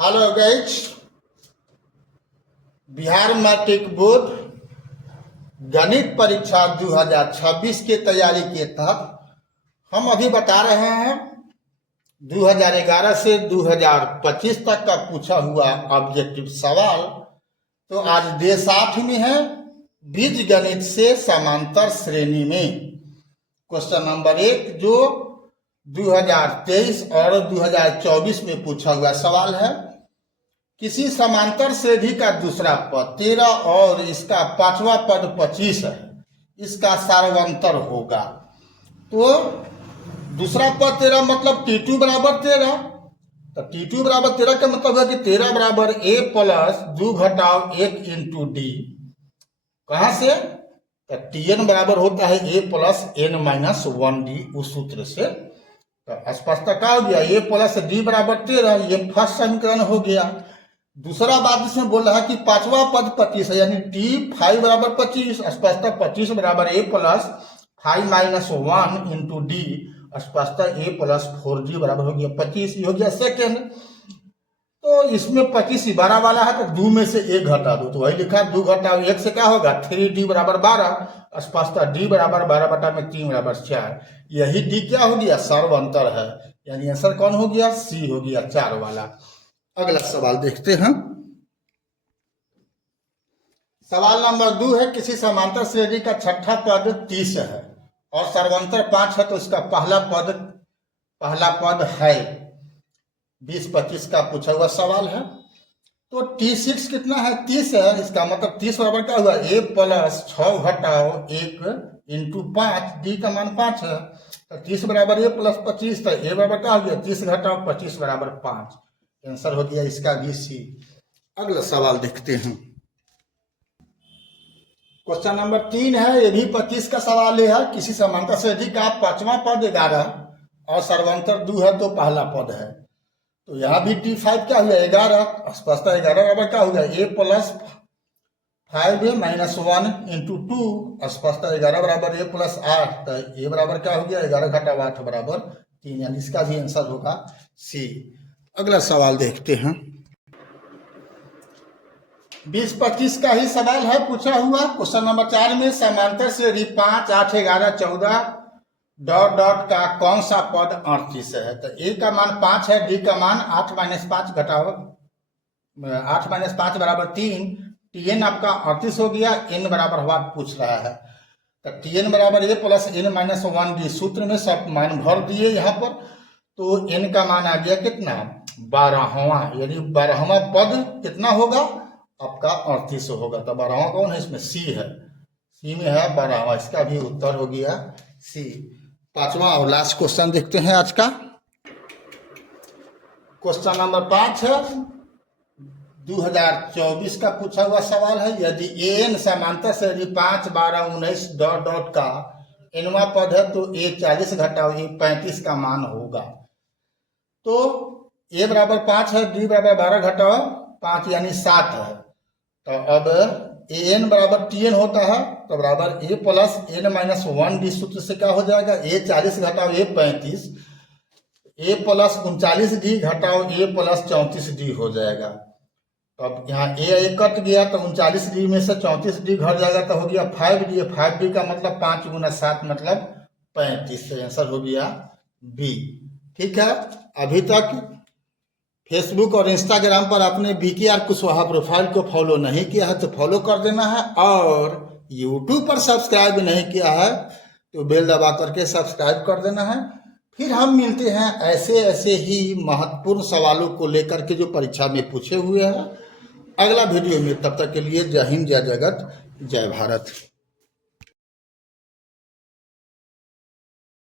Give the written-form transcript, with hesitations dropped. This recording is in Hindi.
Hello guys, Bihar matric board गणित परीक्षा 2026 के तैयारी के तहत हम अभी बता रहे हैं 2011 से 2025 तक का पूछा हुआ ऑब्जेक्टिव सवाल। तो आज डे 60 में है बीज गणित से समांतर श्रेणी में क्वेश्चन नंबर 1 जो 2023 और 2024 में पूछा हुआ सवाल है। किसी समांतर श्रेणी का दूसरा पद 13 और इसका पांचवा पद 25 है, इसका सार्वंतर होगा। तो दूसरा पद 13 मतलब T2 बराबर 13, तो T2 बराबर 13 का मतलब है कि 13 बराबर A प्लस 2 घटाव 1 इंटू डी। कहां से? तो Tn बराबर होता है A plus n minus 1D। उस सूत्र से तो स्पष्ट क्या हो गया, A प्लस D बराबर 13, ये फर्स्ट समीकरण हो गया। दूसरा बात इसमें बोल रहा है कि पांचवा पद 25 है, यानी T5 बराबर 25, स्पष्ट 25 बराबर A plus 5 minus 1 into D, स्पष्ट A प्लस 4D बराबर हो गया 25। ये हो गया सेकेंड। तो इसमें 25 ही 12 वाला है, तो 2 में से 1 घटा दो, तो वही लिखा 2 घटाओ 1 से क्या होगा 3D बराबर 12, स्पष्ट D बराबर 12 बटा में 3 बराबर 4। यही D क्या हो गया, सर्वांतर है, यानी आंसर कौन हो गया, C हो गया 4 वाला। अगला सवाल देखते हैं। सवाल नंबर 2 है किसी समांतर श्रेणी का छठा पद 30 है और सर्वांतर 5 है, तो इसका पहला पद है 20-25 का पूछा हुआ सवाल है। तो T6 कितना है, 30 है, इसका मतलब 30 बराबर क्या हुआ A प्लस 6 घटाओ 1 इंटू 5, डी का मान 5 है, तो 30 बराबर A प्लस 25, तो A बराबर क्या हो गया 30 घटाओ 25 बराबर 5। आंसर हो गया इसका भी C। अगला सवाल देखते हैं। क्वेश्चन नंबर 3 है, ये भी 25 का सवाल है। किसी समांतर श्रेणी का पांचवा पद 11 और सर्वांतर 2 है, तो पहला पद है। तो यहाँ भी T5 क्या हुआ 11, स्पष्ट 11 बराबर क्या होगा A प्लस 5 माइनस 1 इंटू 2, स्पष्ट 11 बराबर A प्लस 8, तो A बराबर क्या हो गया 11 घटाव 8 बराबर 3, यानी इसका भी आंसर होगा C। अगला सवाल देखते हैं। 20-25 का ही सवाल है पूछा हुआ। क्वेश्चन नंबर 4 में समांतर श्रेणी 5, 8, 11, 14 डॉट डॉट का कौन सा पद 38 है। तो A का मान 5 है, D का मान 8 माइनस 5 घटाओ 8 माइनस 5 बराबर 3, Tn आपका 38 हो गया, n बराबर हुआ पूछ रहा है। तो Tn बराबर A plus n minus 1D, सूत्र में सब मान भर दिए यहाँ पर। तो n का मान आ गया कितना 12वां, यानी 12वां पद कितना होगा आपका 38 होगा। तो 12वां कौन है, इसमें C है, C में है 12वां, इसका भी उत्तर हो गया C। पांचवा और लास्ट क्वेश्चन देखते हैं आज का। क्वेश्चन नंबर 5 है 2024 का पूछा हुआ सवाल है। यदि an समांतर श्रेणी 5, 12, 19 डॉट डॉट का nवां पद है, तो A 40 घटाओ A 35 का मान होगा। तो A बराबर 5 है, D बराबर 12 घटाओ 5 यानी 7 है। तो अब an बराबर Tn होता है, तो बराबर A plus n minus 1D, सूत्र से क्या हो जाएगा A 40 घटाओ A 35, A प्लस 39D घटाओ A प्लस 34D हो जाएगा। तो अब यहाँ A कट गया, तो 39D में से 34D घट जाएगा, तो हो गया 5D। 5D का मतलब 5 गुना 7 मतलब 35, तो आंसर हो गया B। ठीक है, अभी तक फेसबुक और इंस्टाग्राम पर आपने BKR कुशवाहा प्रोफाइल को फॉलो नहीं किया है तो फॉलो कर देना है, और यूट्यूब पर सब्सक्राइब नहीं किया है तो बेल दबा करके सब्सक्राइब कर देना है। फिर हम मिलते हैं ऐसे ही महत्वपूर्ण सवालों को लेकर के जो परीक्षा में पूछे हुए हैं अगला वीडियो में। तब तक के लिए जय हिंद, जय जगत, जय भारत।